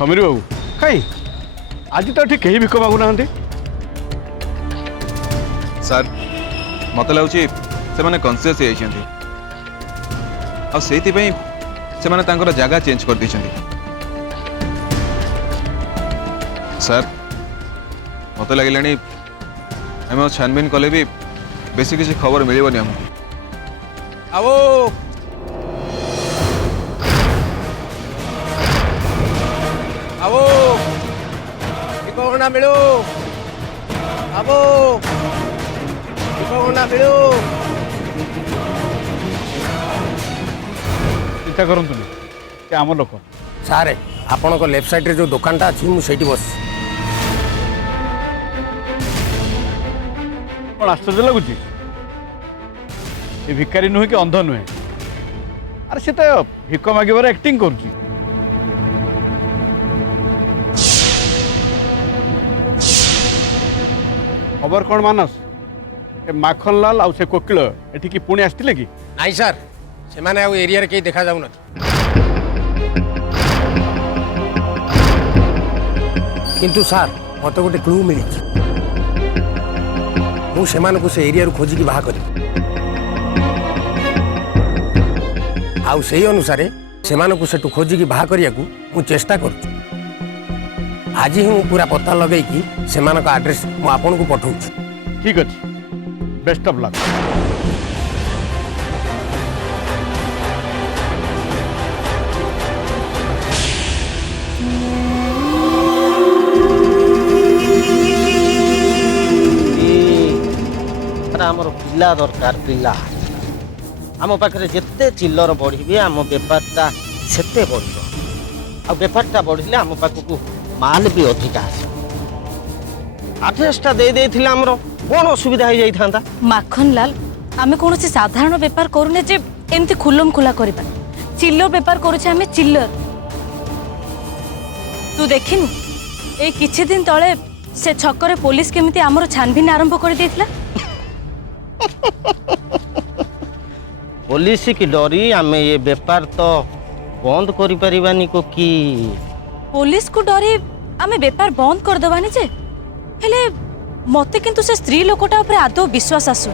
समीर बाबू कहीं आज तो ठीक भिक मागुना सर मत लगुच से कनसीयस होती जगह चेंज कर दी सर मत लगे आम छानबीन कले भी बेसी किसी खबर मिलबनी आमको आवो आवो भिक मिलू आवो मिलू चिंता करतु आम लोक सारे आपण को लेफ्ट साइड रे जो दुकानटा अच्छी मुझे बस कौन आश्चर्य लगुच भिकारी नुहे कि अंध नुहे अरे से तो भिक मागिबार एक्टिंग करुच्ची खबर कौन मानस माखनलाल आउ से कोकिल एठिकी पुणी आसथिले कि नहीं सर से माने आउ एरिया रे के देखा जाऊ न किंतु सर मत गोटे क्लू मिली मुझे से एरिया रू खोजिकी बाहा करी आउ से अनुसार से खोजिकी बाहा करिया को मु चेष्टा करूँ आज ही मु पूरा पता लगे कि से आड्रेस मु आपन को पठाऊँ ठीक अच्छे बेस्ट ऑफ लक आमर पिला दरकार पिला आम पाखे जिते चिल्लर बढ़ी आम बेपारटा सेते बढ़ बेपारटा बढ़िले आम पाखक माल भी अधिका आस आड्रेसटा दे देथिले आमर कौन असुविधा हो जाइथा माखनलाल आमे कौन साधारण बेपार करूने जे एमती खुलम खुला करबा चिल्लर बेपार करूछे आमे चिल्लर तू देखिनु ए किछि दिन तळे से छकरे पुलिस केमिति आमर छानबीन आरंभ कर देथिला पुलिस की डरी आमे ये बेपार तो बंद करि परिबानी को की पुलिस को डरी आमे बेपार बंद कर दबानी जे हेले मते किंतु से स्त्री लोकटा ऊपर आदौ विश्वास आसु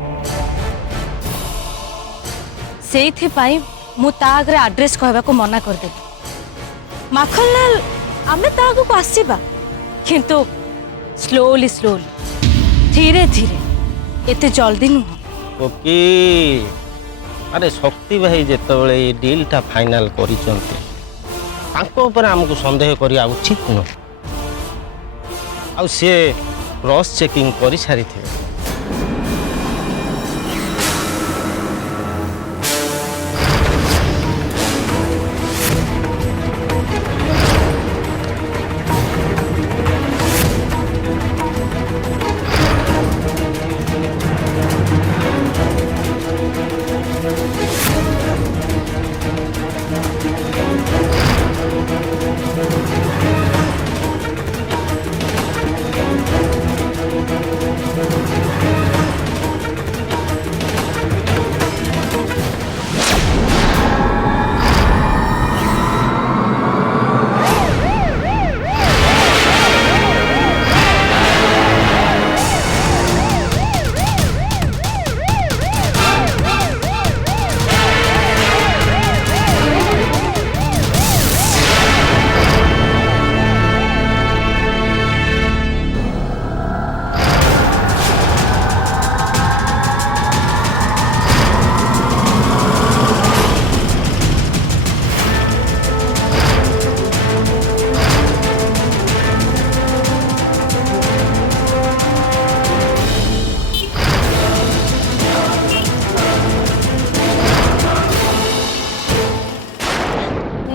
सेथि पाई मु ता आगरे एड्रेस कहबा को मना कर दे माखनलाल आमे ता आगु को आसीबा किंतु स्लोली धीरे धीरे एते जल्दी नु ओके अरे शक्ति भाई जेतबेले ये डीलटा फाइनल करिसंते तांको ऊपर हमको संदेह करिया उचित न आ से क्रॉस चेकिंग करि सारी थे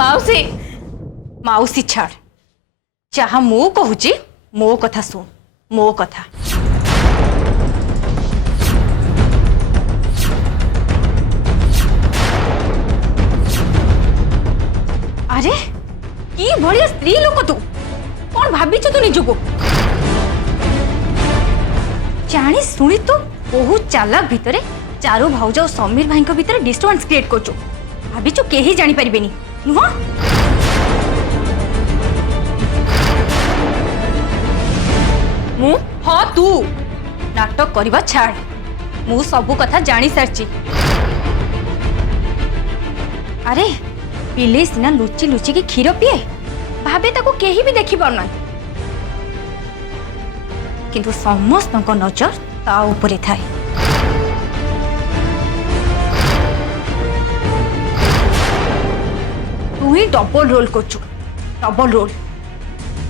माउसी माउसी छाड़ जहा मो कहूची मो कथा सुन मो कथा अरे की भलिया स्त्री लोक तू कौन भाभी तू निजको जानी शुणी तू बहुत चालाक भितरे चारू भाउज और समीर भाई भितर डिस्टर्बेंस क्रिएट करचु भाभी कहीं जानी पारिबेनी नुह ମୁଁ ହଁ ତୁ ନାଟक କରିବା ଛାड़ ମୁଁ ସବୁ କଥା जानी सारची अरे पिले सिना लुचि लुचि के क्षीर पिए भावे ताको केही भी देखि पारना किंतु समस्त नजर ता उपरे थाए तू ही डबल रोल करचु डबल रोल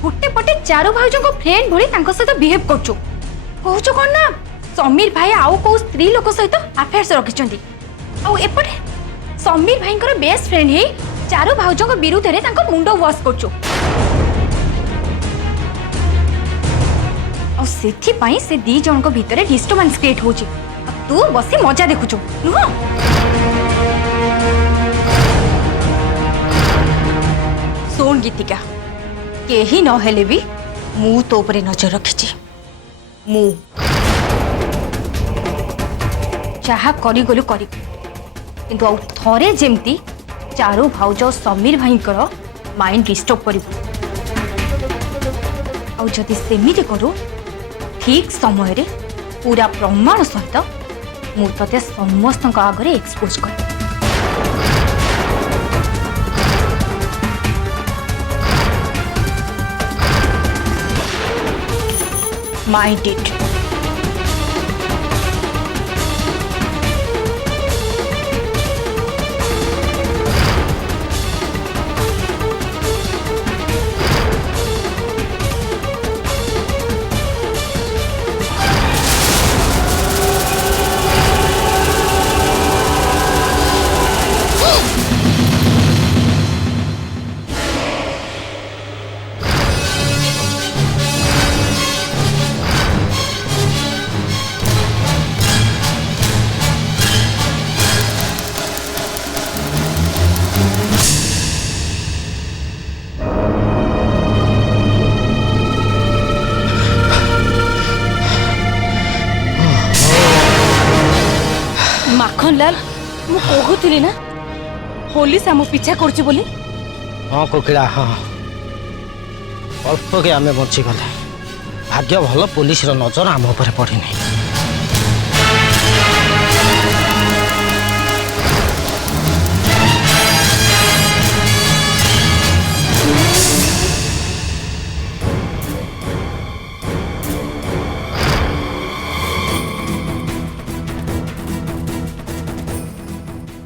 गोटे पटे चारू भाउज को फ्रेंड भली तांको सहित बिहेव करचु कहूचु कोन ना समीर भाई आउ को स्त्री लोक सहित अफेयर्स रखिचंदी आउ एपटे समीर भाई को बेस्ट फ्रेंड हे चारू भाउज को विरुद्ध रे तांको मुंडो वॉश करचु और सेथि पई से दी जन को भीतर डिस्टर्बेंस क्रिएट होची तू बसी मजा देखुचु नुह सुन गीतिका केही न हेले भी मु तो ऊपर नजर रखिची मु चाहा करी गलु करी किंतु आउ थरे जेमती चारू भाउज समीर भाईंकर माइंड डिस्टर्ब करिबु आउ जदि सेमिति करू ठीक समय रे पूरा प्रमाण सहित मु तते समस्त आगे एक्सपोज कर माइंड इट माखनलाल मु कहूली ना पुलिस आम पीछा करची बोली हाँ कोकिला हाँ अल्प के आम बची गले भाग्य भल पुलिस नजर आम उपर पड़ी नहीं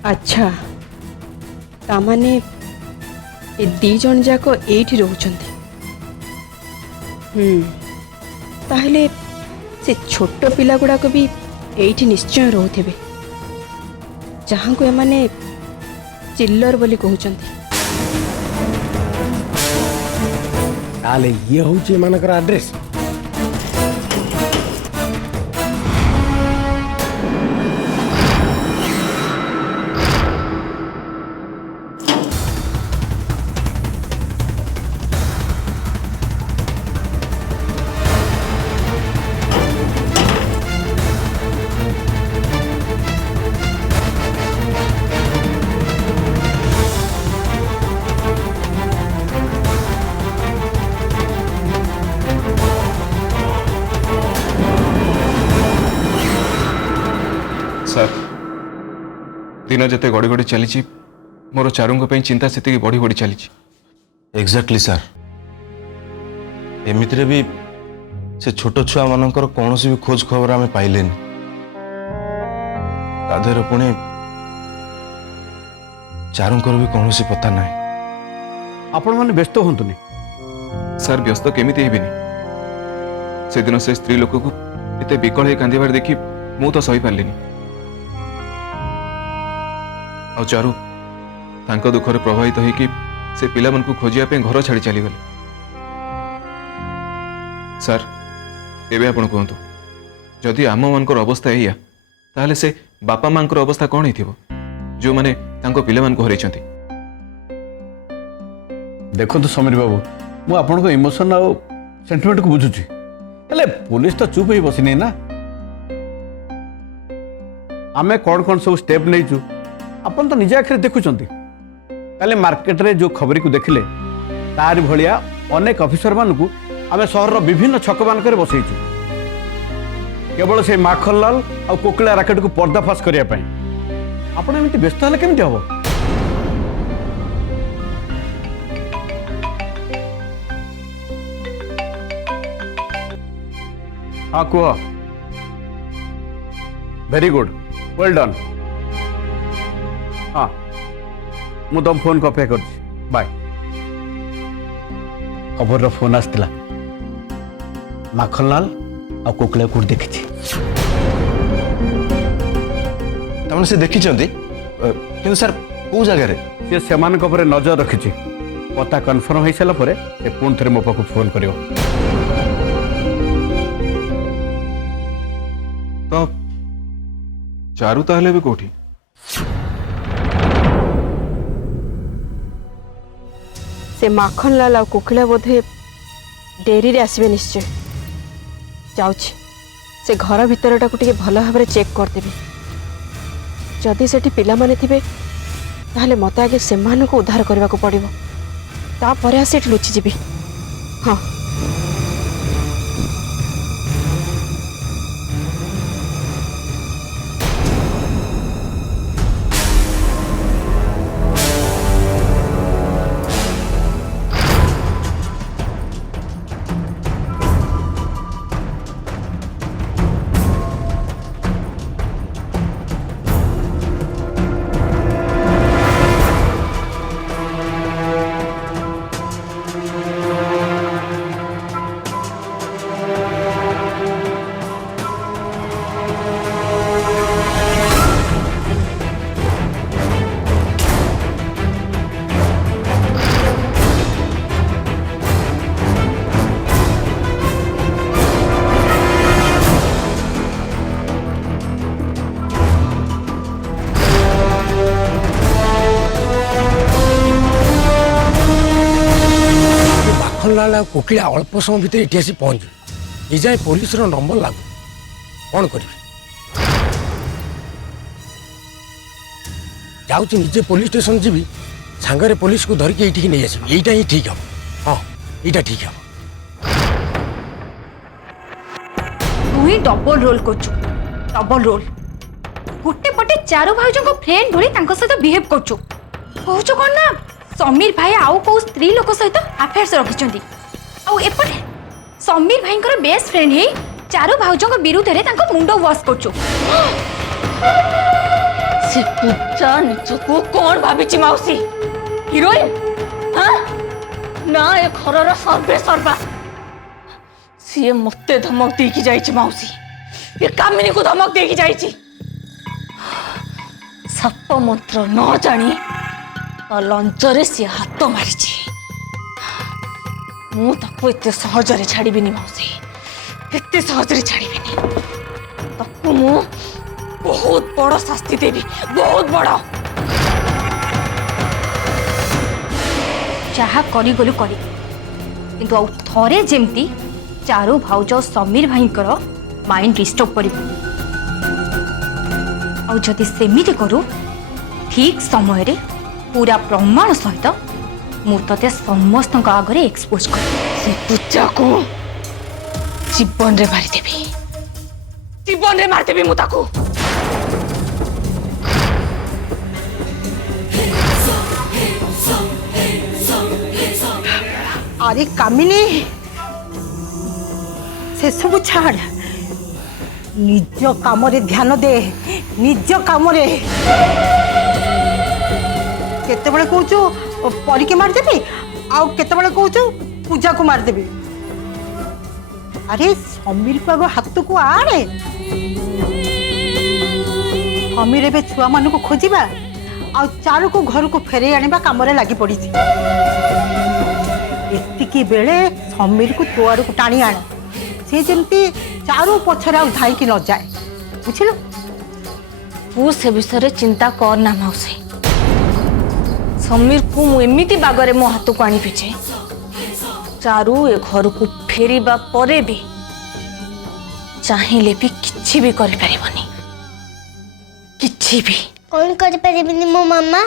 अच्छा तामाने ए दी जन जाक एठी रहउचंती ताहले से छोट पिला गुड़ा को भी एठी निश्चय रहउथिबे जहां को एमाने चिल्लर बोली कहउचंती ताले ये होची एमानकर एड्रेस सर दिन जिते गड़ी गड़ी चली मोर चारू चिंता से बढ़ी बढ़ी चली एग्जैक्टली सर एमितिरे भी से छोट छुआ मानकर कौन भी खोज खबर आम पाइले तादेर पुणी चारूंकर भी कौन पता ना आपण मैंने व्यस्त हूँ सर व्यस्त केमिति हेबिनी से दिन से स्त्री लोक को इते विकल हो कांदिबार देखी मु तो सही पारलिनी आ चारू तांको दुखरे प्रभावित होइकी से पिला मन को खोजिया पे घर छाड़ी चली गले सर एबे आपण कहंतु जदि आम मानकर अवस्था एया ताहले से बापा मांकर अवस्था कौन हिथिबो जो माने तांको पिला मन को हरैछंती देखो तो समीर बाबू मु आपण को इमोशन आ सेंटिमेंट को बुझुची हेले पुलिस तो चुप ही बसी नहीं ना आमे कौन कौन सब स्टेप नहीं छु अपन तो निजे आखिर देखुचंती काले मार्केट रे जो खबर को देखले तार भलिया अनेक ऑफिसर मान को आम सहर विभिन्न छक मानक बसईचु केवल से माखनलाल आ कोकिला राकेट को पर्दाफाश करने आपण एमती व्यस्त हेले केमती हम? हाँ कह। Very good, well done. हाँ मु तुम फोन को अपेक्षा कर बाय। खबर फोन आसला माखनलाल आ कोकिला को देखी तमने से देखी किंतु सर को जगह रे सी से नजर रखी पता कन्फर्म हो सारा पर से पुणी थे मो पाक फोन कर। तो चारू ताहले भी कोठी? से माखनलाल आ कोकिला बोधे डेरी रे आसबे निश्चय। जाउछि से घर भितरटा को टिके भल भाव चेक करदेबी। जदि सेठी पिला माने थिबे ताहले मते आगे सेमान को उद्धार करबा को पड़िबो, तापर आसे लुचि जीबी। हाँ माखनलाल कोकिला अल्प समय भितर ये आसी पहुँचे ये जाए पुलिस नंबर लागू कौन करें? जाऊँ निजे पुलिस स्टेशन जी सांगरे पुलिस को धरिकी ये नहीं आस यहीटा ही ठीक हम। हाँ यहाँ ठीक हम। तू ही डबल रोल करछु, डबल रोल। गोटे पटे चारो भाउजों को फ्रेंड भरी तांको सहित बिहेव करछु। कहूछु कोन ना समीर भाई आउ को स्त्री लोक सहित अफेयर्स रखिचंदी। आउ एपटे समीर भाईंकर बेस्ट फ्रेंड हे चारो भाउजों को विरुद्ध रे तांको मुंडो वॉश करछु। से पूजा निजको कौन भाभी माउसी हिरोइन? हाँ ना ए घर सर्वे सर्वा सी मते धमक देकी जाइछि माउसी। ये कामिनी को धमक देकी जाइछि। सप मंत्र न जानी लंचरे सी हाथ मारी। मु ताको एते सहजरे छाड़ीबिनी माउसी, एते सहजरे छाड़ीबिनी। ताको मु बहुत बड़ शास्ति देवी, बहुत बड़। चाहा करी गलु करी किंतु आउ थरे जेमती चारो भाउज समीर भाईंकर माइंड डिस्टर्ब करिबो। आउ जदि सेमिति करू ठीक समय रे पूरा प्रमाण सहित मु तते समस्त आगे एक्सपोज कर से पूजा को जीवन रे मारी देबी, जीवन रे मार देबी मु ताको। अरे कामिनी से सब छाड़, निज काम रे ध्यान दे, निज काम रे। केतेबेले कहूचु परी के मार देबी आउ केतेबेले कहूचु पूजा को मार देबी। अरे समीर को आगो हाथ को आड़े। समीर एबे छुआ मान को खोजिबा आ चारू को घर को फेरे आनिबा काम रे लागी पड़ी। एतिकी बेले समीर को तो आड़ को टाणी आण, से जमती चारू पछरे आ धाई की न जाए। बुझिलो? तू से विषय चिंता कर ना मौसी। समीर को मु एमिति बागरे मो हाथ को आनी पिछे चारू ए घर को फेरिबा परे भी चाहिए भी किछि भी करि परिबनी, किछि भी। कौन कर परिबनी मो मामा?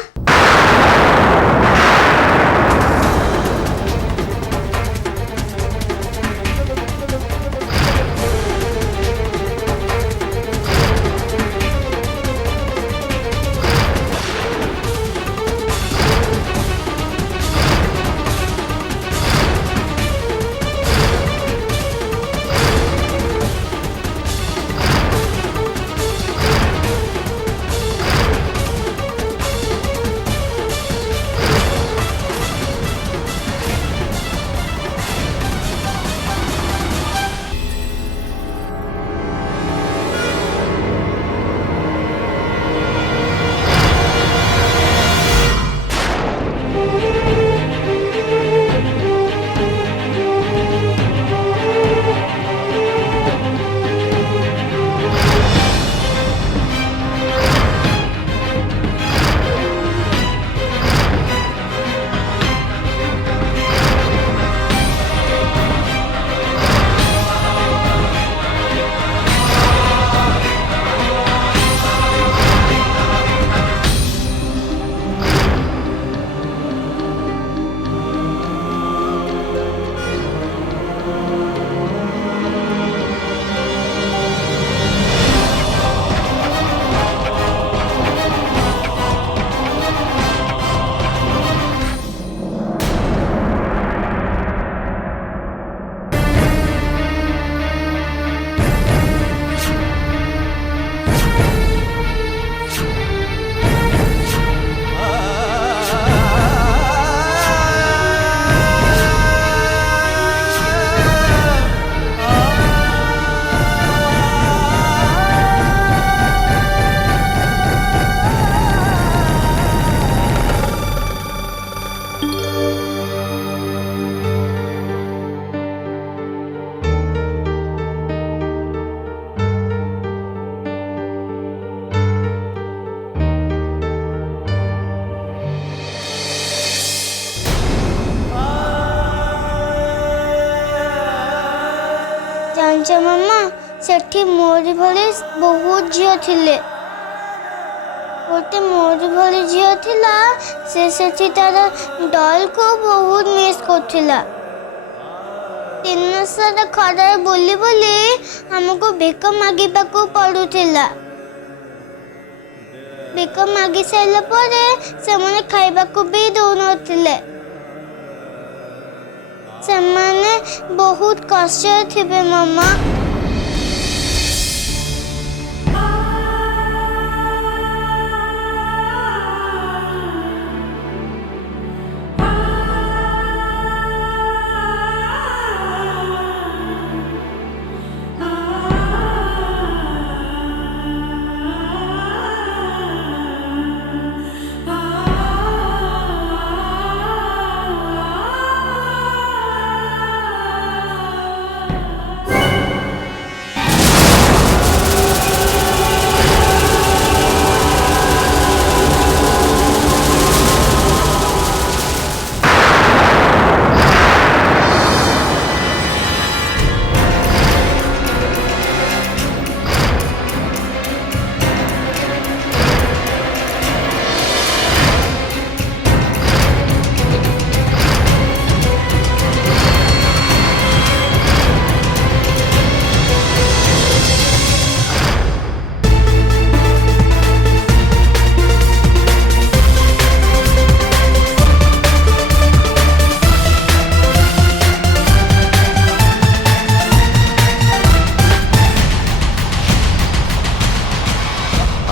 ଜାଣିଛ ମାମା ସେଠି ମୋରି ଭଳି ବହୁତ ଝିଅ ଥିଲେ। ଗୋଟେ ମୋରି ଭଳି ଝିଅ ଥିଲା, ସେ ସେଠି ତାର ଡଲ୍କୁ ବହୁତ ମିସ୍ କରୁଥିଲା। ଦିନ ସାରା ଖରାରେ ବୁଲି ବୁଲି ଆମକୁ ଭିକ ମାଗିବାକୁ ପଡୁଥିଲା। ଭିକ ମାଗି ସାରିଲା ପରେ ସେମାନେ ଖାଇବାକୁ ବି ଦଉନଥିଲେ। ସେମାନେ ବହୁତ କଷ୍ଟରେ ଥିବେ ମାମା।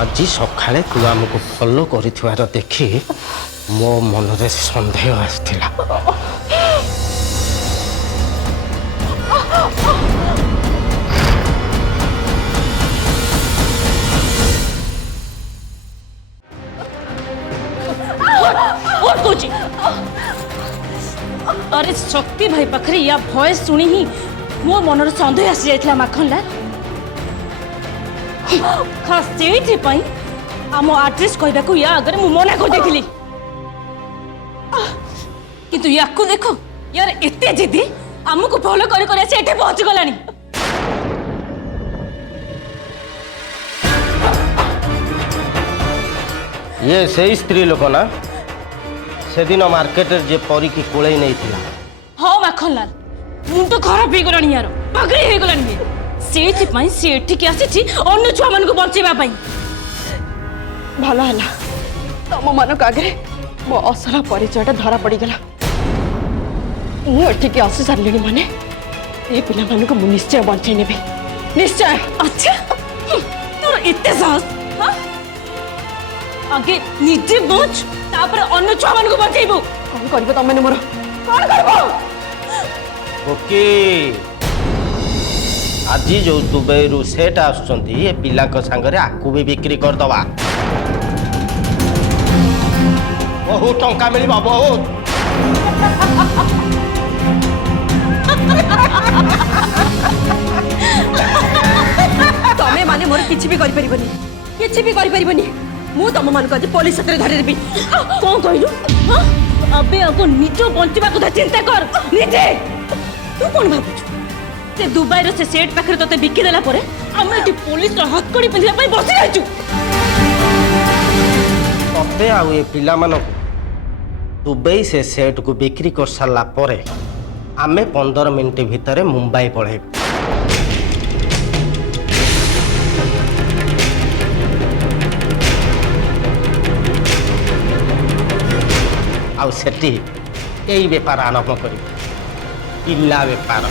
ଆଜି ସକାଳେ ତୁ ଆମକୁ ଫଲୋ କରିଥିବାର ଦେଖି ମୋ ମନରେ ସନ୍ଦେହ ଆସିଥିଲା। अरे शक्ति भाई पाखरे या भॉइस सुनी ही मो मनर सन्देह आसी जाइथिला माखनलाल। खास सेइथि पई आम एड्रेस कहबाकू या अगर मु मना कर देथिली, किंतु याकू देखो यार एते जिद्दी आमको फॉलो कर कर से एठे पहुंच गलानी। ये सही स्त्री लोक ना से दिन मार्केट जे परी की कोले नहीं थिला। हाँ माखनलाल मुंड खराब हो गलानी यार, पागल हो गलानी। सेइथि पई से एठी के आसी छी अन्य छुआ मन को बचेबा पई। भल है तुम मन को आगे मो असला परिचयटा धरा पड़गला। मुझे आसी सारे माने ये पिला मानक मु निश्चय बंचे नेबी, निश्चय। अच्छा तोर एते साहस? हाँ आगे निजे बच तापर अन्य छुआ मन को बचेबो। कौन करबो तुम माने मोर कौन करबो? ओके आज जो दुबई रु सेट आसुचंती ये पिला को संगरे आकु भी बिक्री कर दवा। बहुत टंका मिलबा बहुत। तमे माने मोर किछि भी करि परिबनी, किछि भी करि परिबनी। मु तुम मन को आज पुलिस हाथ धरि देबी। कौन कहलु? हाँ अबे अब निज बंचवा कथा चिंता कर निजे। तू कौन भाबुଛୁ से दुबई रो से सेट पाखरे तते बिकी देला परे हम एटी पुलिस रो हथकड़ी पिंधिला पई बसि रहछु। तबे आउ ये पिला मानको दुबई से सेट को बिक्री कर सारा परे आमे 15 मिनट भितर मुंबई पढ़े। आउ सेठी यही बेपार आरंभ कर पिला बेपार।